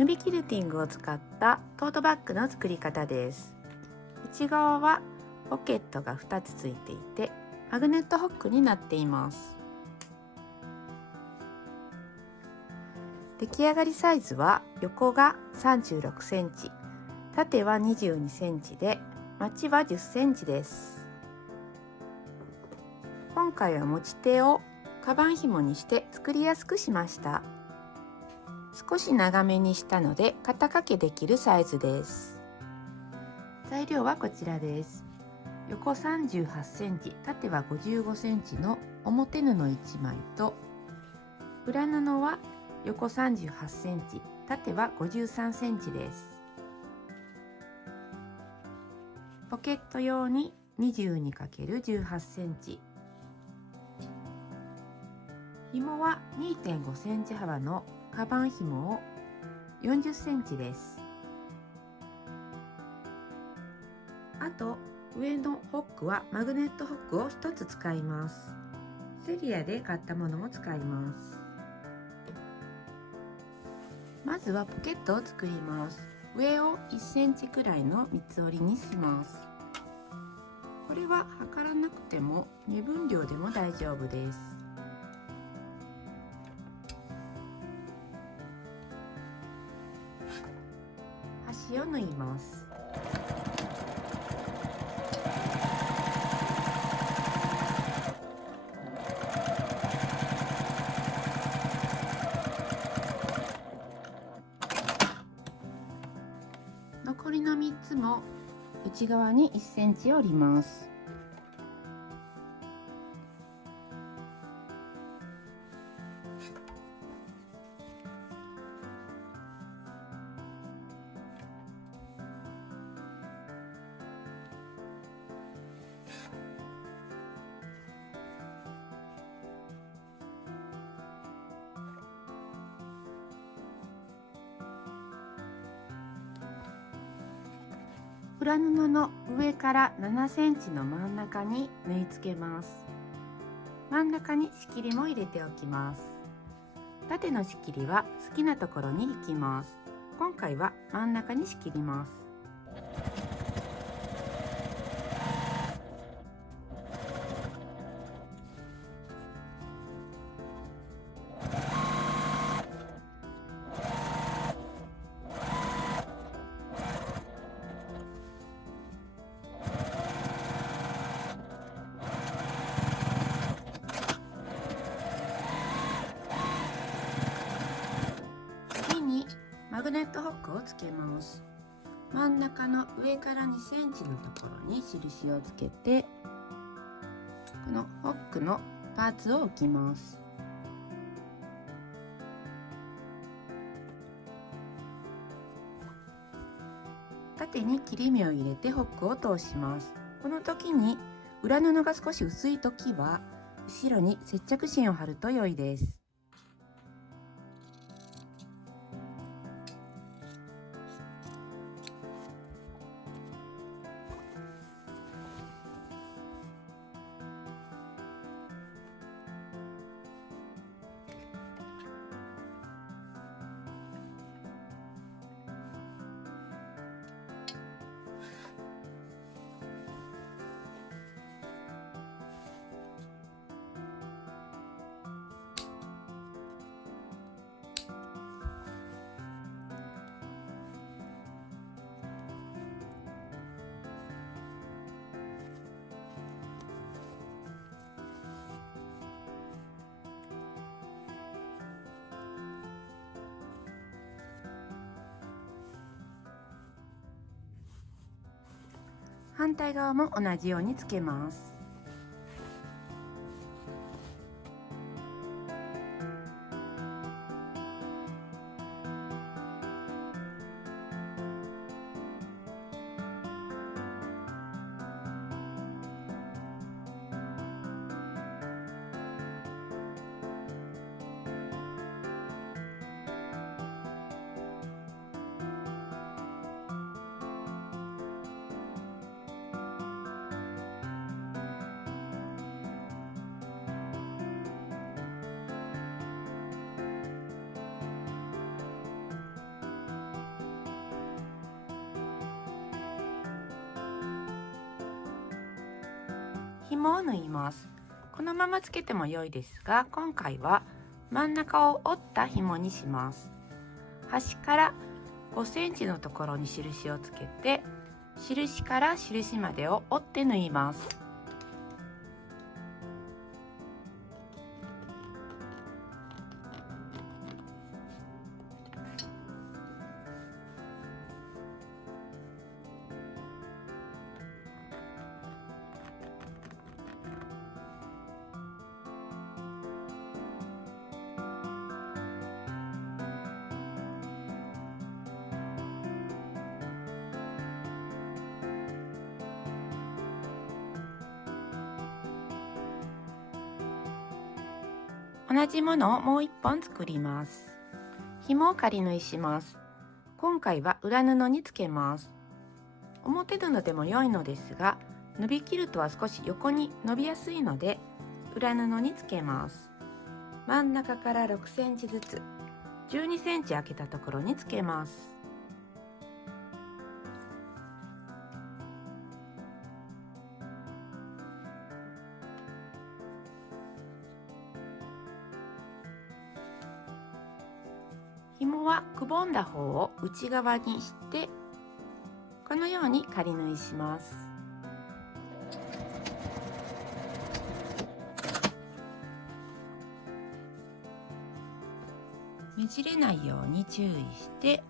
ヌビキルティングを使ったトートバッグの作り方です。内側はポケットが2つついていてマグネットホックになっています。出来上がりサイズは横が36センチ、縦は22センチでまちは10センチです。今回は持ち手をカバン紐にして作りやすくしました。少し長めにしたので肩掛けできるサイズです。材料はこちらです。横38センチ、縦は55センチの表布1枚と、裏布は横38センチ、縦は53センチです。ポケット用に 22×18 センチ、紐は 2.5 センチ幅のカバン紐を40センチです。あと上のホックはマグネットホックを1つ使います。セリアで買ったものを使います。まずはポケットを作ります。上を1センチくらいの三つ折りにします。これは測らなくても目分量でも大丈夫です。端を縫います。残りの3つも内側に1センチ折ります。裏布の上から7センチの真ん中に縫い付けます。真ん中に仕切りも入れておきます。縦の仕切りは好きなところに引きます。今回は真ん中に仕切ります。マグネットホックをつけます。真ん中の上から2センチのところに印をつけて、このホックのパーツを置きます。縦に切り目を入れてホックを通します。この時に裏布が少し薄い時は後ろに接着芯を貼ると良いです。反対側も同じようにつけます。紐を縫います。このままつけても良いですが、今回は真ん中を折った紐にします。端から5センチのところに印をつけて、印から印までを折って縫います。同じものをもう1本作ります。紐を仮縫いします。今回は裏布につけます。表布でも良いのですが、伸びきるとは少し横に伸びやすいので裏布につけます。真ん中から6センチずつ12センチ開けたところにつけます。紐はくぼんだ方を内側にしてこのように仮縫いします。ねじれないように注意して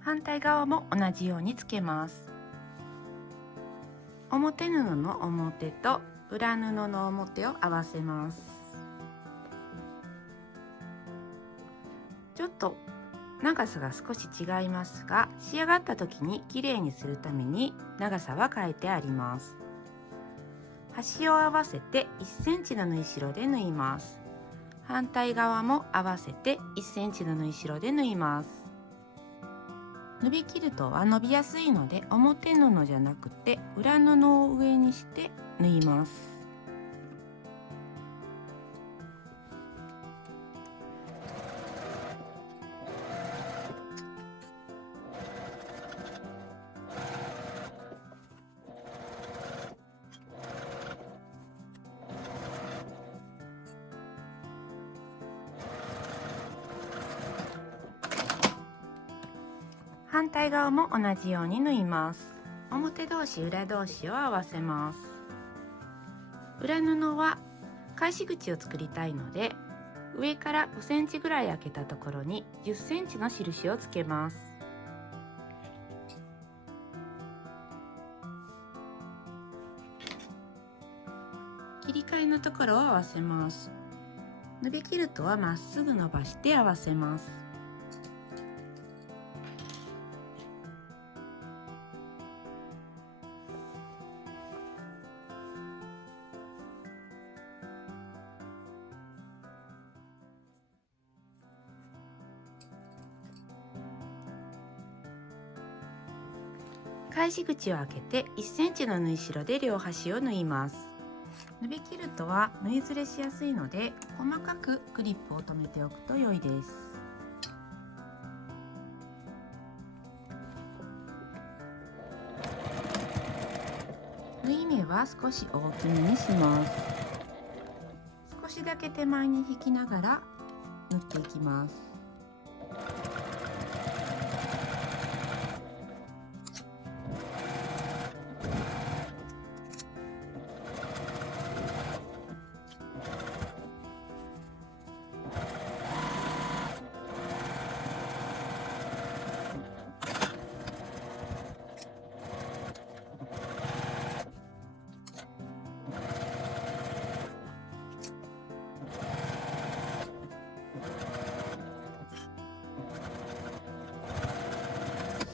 反対側も同じようにつけます。表布の表と裏布の表を合わせます。ちょっと長さが少し違いますが、仕上がった時にきれいにするために長さは変えてあります。端を合わせて1センチの縫い代で縫います。反対側も合わせて1センチの縫い代で縫います。伸びきるとは伸びやすいので表布じゃなくて裏布を上にして縫います。反対側も同じように縫います。表同士裏同士を合わせます。裏布は返し口を作りたいので上から5センチぐらい開けたところに10センチの印をつけます。切り替えのところを合わせます。伸びきるとはまっすぐ伸ばして合わせます。返し口を開けて1センチの縫い代で両端を縫います。伸びきるとは縫いずれしやすいので細かくクリップを留めておくと良いです。縫い目は少し大きめにします。少しだけ手前に引きながら縫っていきます。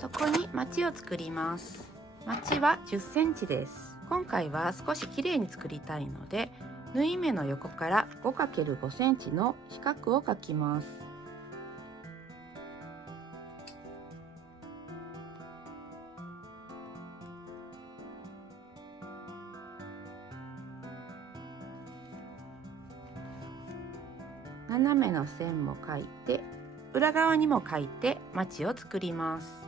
そこにマチを作ります。マチは10センチです。今回は少しきれいに作りたいので縫い目の横から 5×5 センチの四角を描きます。斜めの線も描いて、裏側にも描いてまちを作ります。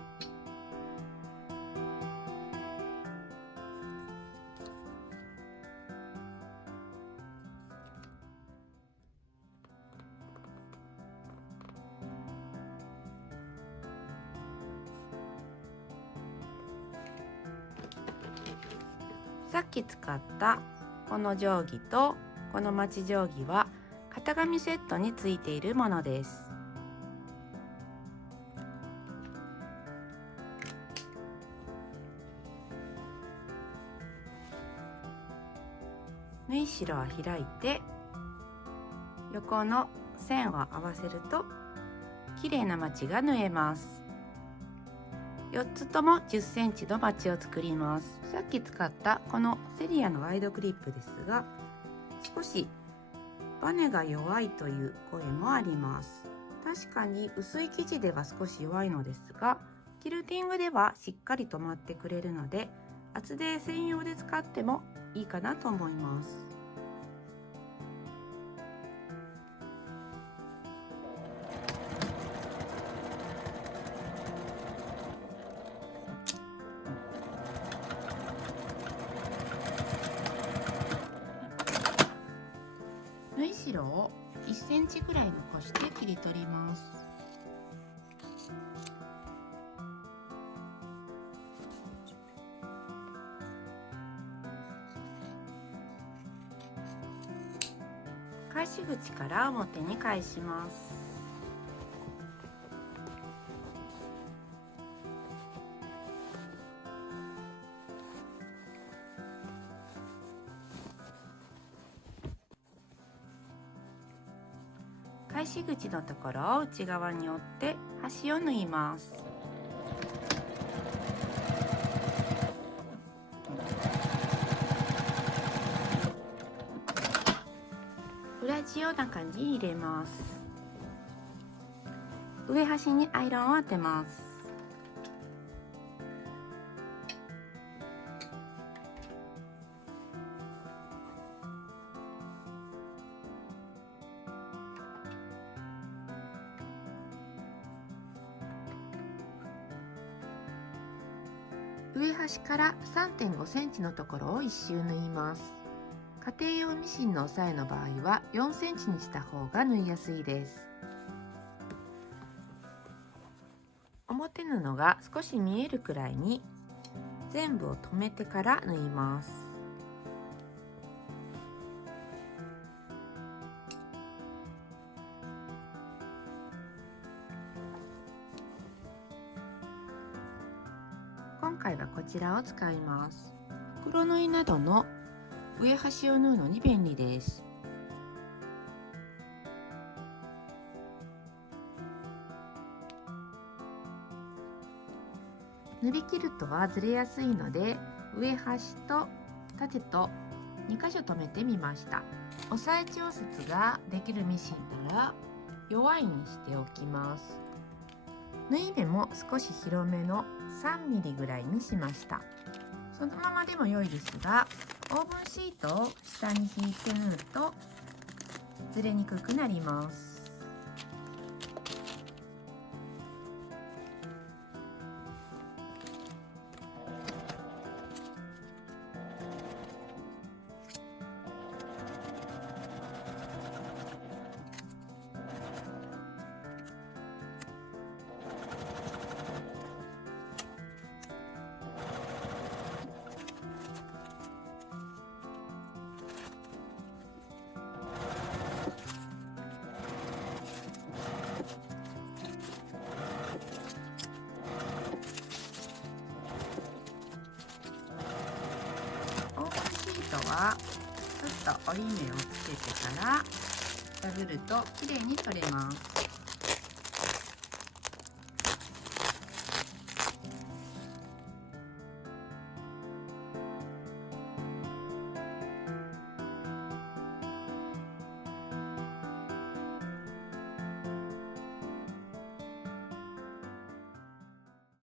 さっき使ったこの定規とこのまち定規は型紙セットについているものです。縫い代は開いて横の線を合わせると綺麗なまちが縫えます。4つとも10センチのまちを作ります。さっき使ったこのセリアのワイドクリップですが、少しバネが弱いという声もあります。確かに薄い生地では少し弱いのですが、キルティングではしっかり止まってくれるので、厚手専用で使ってもいいかなと思います。縫い代を1センチぐらい残して切り取ります。返し口から表に返します。返し口のところを内側に折って端を縫います。裏地を中に入れます。上端にアイロンを当てます。上端から 3.5 センチのところを一周縫います。家庭用ミシンの押さえの場合は4センチにした方が縫いやすいです。表布が少し見えるくらいに全部を留めてから縫います。今回はこちらを使います。袋縫いなどの上端を縫うのに便利です。縫いキルトはずれやすいので、上端と縦と2箇所留めてみました。押さえ調節ができるミシンなら弱いにしておきます。縫い目も少し広めの3ミリぐらいにしました。そのままでも良いですが、オーブンシートを下に引いて縫うとずれにくくなります。はちょっと折り目をつけてからダブるときれいに取れます。